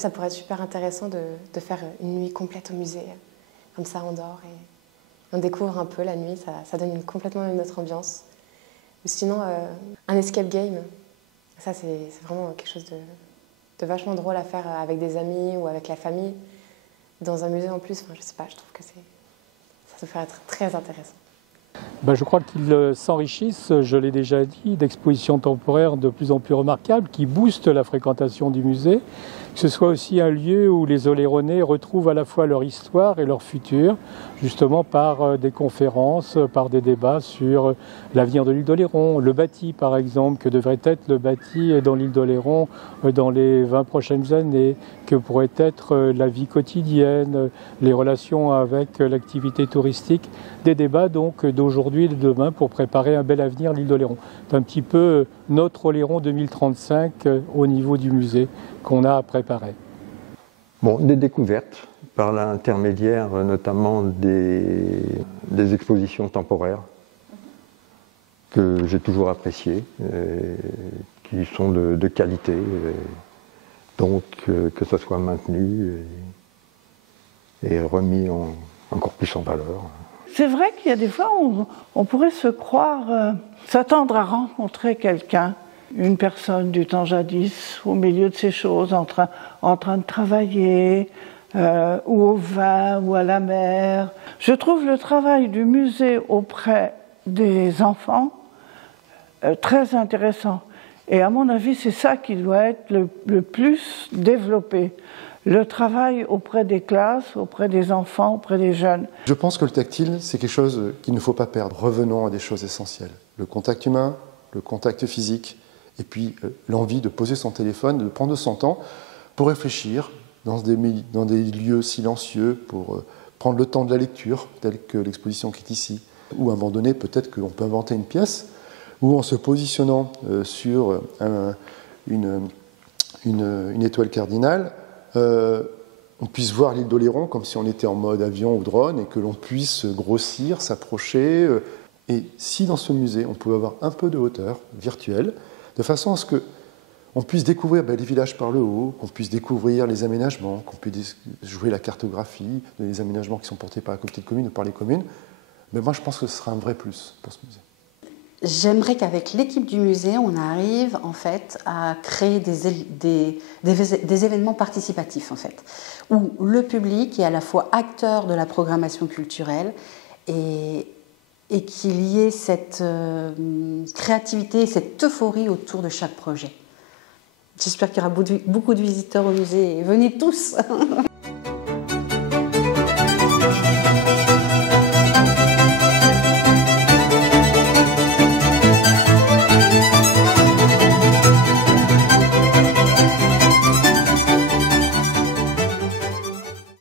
ça pourrait être super intéressant de faire une nuit complète au musée. Comme ça, on dort et on découvre un peu la nuit. Ça donne complètement une autre ambiance. Ou sinon, un escape game. Ça, c'est vraiment quelque chose de vachement drôle à faire avec des amis ou avec la famille. Dans un musée en plus, enfin, je sais pas, je trouve que ça peut faire être très intéressant. Je crois qu'ils s'enrichissent, je l'ai déjà dit, d'expositions temporaires de plus en plus remarquables qui boostent la fréquentation du musée, que ce soit aussi un lieu où les Oléronais retrouvent à la fois leur histoire et leur futur, justement par des conférences, par des débats sur l'avenir de l'île d'Oléron, le bâti par exemple, que devrait être le bâti dans l'île d'Oléron dans les 20 prochaines années, que pourrait être la vie quotidienne, les relations avec l'activité touristique, des débats donc d'aujourd'hui et de demain pour préparer un bel avenir à l'île d'Oléron. C'est un petit peu notre Oléron 2035 au niveau du musée qu'on a à préparer. Bon, des découvertes par l'intermédiaire notamment des expositions temporaires que j'ai toujours appréciées, qui sont de qualité, donc que ça soit maintenu et remis encore plus en valeur. C'est vrai qu'il y a des fois où on pourrait se croire, s'attendre à rencontrer quelqu'un, une personne du temps jadis, au milieu de ces choses, en train de travailler, ou au vin, ou à la mer. Je trouve le travail du musée auprès des enfants très intéressant. Et à mon avis, c'est ça qui doit être le plus développé. Le travail auprès des classes, auprès des enfants, auprès des jeunes. Je pense que le tactile, c'est quelque chose qu'il ne faut pas perdre. Revenons à des choses essentielles. Le contact humain, le contact physique, et puis l'envie de poser son téléphone, de prendre son temps pour réfléchir dans des lieux silencieux, pour prendre le temps de la lecture, telle que l'exposition qui est ici. Ou à un moment donné, peut-être que l'on peut inventer une pièce où en se positionnant sur une étoile cardinale, on puisse voir l'île d'Oléron comme si on était en mode avion ou drone et que l'on puisse grossir, s'approcher. Et si dans ce musée, on pouvait avoir un peu de hauteur virtuelle, de façon à ce qu'on puisse découvrir les villages par le haut, qu'on puisse découvrir les aménagements, qu'on puisse jouer la cartographie des aménagements qui sont portés par la communauté de communes ou par les communes, mais moi je pense que ce sera un vrai plus pour ce musée. J'aimerais qu'avec l'équipe du musée, on arrive en fait à créer des événements participatifs en fait, où le public est à la fois acteur de la programmation culturelle et qu'il y ait cette créativité, cette euphorie autour de chaque projet. J'espère qu'il y aura beaucoup de visiteurs au musée. Venez tous!